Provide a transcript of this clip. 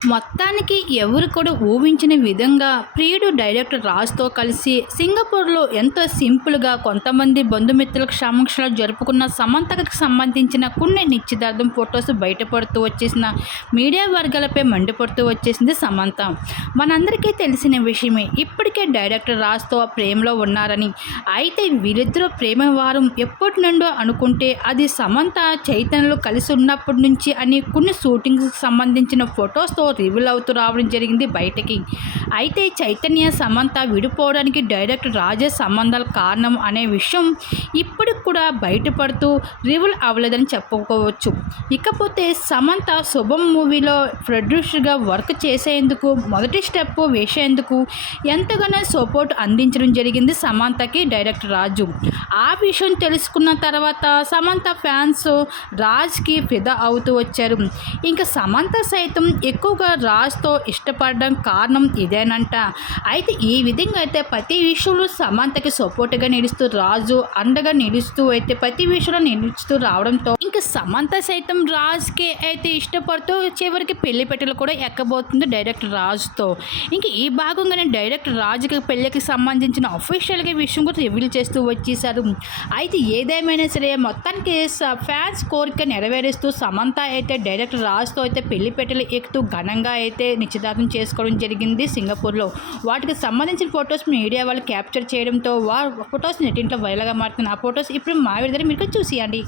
మొత్తానికి ఎవరు కూడా ఊహించిన విధంగా ప్రియుడు డైరెక్టర్ రాజ్తో కలిసి సింగపూర్లో ఎంతో సింపుల్గా కొంతమంది బంధుమిత్రులకు సమక్షంలో జరుపుకున్న సమంతకు సంబంధించిన కొన్ని నిశ్చితార్థం ఫొటోస్ బయటపడుతూ వచ్చేసిన మీడియా వర్గాలపై మండిపడుతూ వచ్చేసింది సమంత. మనందరికీ తెలిసిన విషయమే ఇప్పటికే డైరెక్టర్ రాజ్తో ప్రేమలో ఉన్నారని. అయితే వీరిద్దరూ ప్రేమ వారం ఎప్పటి నుండో అనుకుంటే అది సమంత చైతన్యలు కలిసి ఉన్నప్పటి నుంచి అని కొన్ని షూటింగ్స్కి సంబంధించిన ఫొటోస్తో రివీల్ అవుతూ రావడం జరిగింది బయటకి. అయితే చైతన్య సమంత విడిపోవడానికి డైరెక్టర్ రాజేష్ సంబంధాల కారణం అనే విషయం ఇప్పటికి కూడా బయటపడుతూ రివీల్ అవ్వలేదని చెప్పుకోవచ్చు. ఇకపోతే సమంత శుభం మూవీలో ప్రొడ్యూసర్గా వర్క్ చేసేందుకు మొదటి స్టెప్ వేసేందుకు ఎంతగానో సపోర్ట్ అందించడం జరిగింది సమంతకి డైరెక్టర్ రాజు. ఆ విషయం తెలుసుకున్న తర్వాత సమంత ఫ్యాన్స్ రాజ్కి ఫిదా అవుతూ వచ్చారు. ఇంకా సమంత సైతం ఎక్కువ ఎక్కువగా రాజ్తో ఇష్టపడడం కారణం ఇదేనంట. అయితే ఈ విధంగా అయితే ప్రతి విషయంలో సమంతకి సపోర్ట్గా నిలుస్తూ రాజు అండగా నిలుస్తూ అయితే ప్రతి విషయంలో నిలుస్తూ రావడంతో సమంత సైతం రాజ్కే అయితే ఇష్టపడుతూ చివరికి పెళ్ళి పెట్టెలు కూడా ఎక్కబోతుంది డైరెక్ట్ రాజుతో. ఇంకా ఈ భాగంగానే డైరెక్ట్ రాజుకి పెళ్ళికి సంబంధించిన అఫీషియల్గా విషయం కూడా రివీల్ చేస్తూ వచ్చేసారు అయితే ఏదేమైనా సరే మొత్తానికి ఫ్యాన్స్ కోరిక నెరవేరుస్తూ సమంత అయితే డైరెక్ట్ రాజుతో అయితే పెళ్ళి పెట్టెలు ఎక్కుతూ ఘనంగా అయితే నిశ్చితార్థం చేసుకోవడం జరిగింది సింగపూర్లో. వాటికి సంబంధించిన ఫొటోస్ మీడియా వాళ్ళు క్యాప్చర్ చేయడంతో వా ఫొటోస్ నెట్టింట్లో వైరల్గా మారుతున్న ఆ ఫొటోస్ ఇప్పుడు మా విడుదల మీరు చూసియండి.